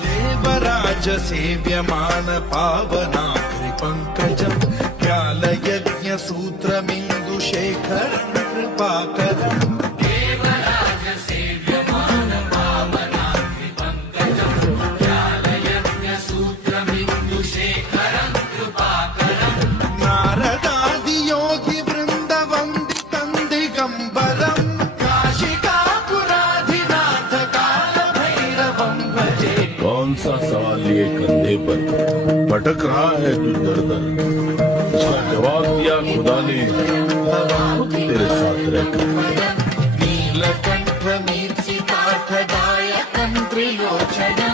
देवराज सेव्यमान पावनाग्रि पंकजं ज्ञालयज्ञ सूत्रमिन्दुशेखरं कृपाकरम् कौन सा सवाल ये कंधे पर भटक रहा है तू दर दर, इसका जवाब दिया खुदा ने खुद तेरे साथ रहकर। नीलकंठ मीर्षितार्थदायकं त्रिलोचनम्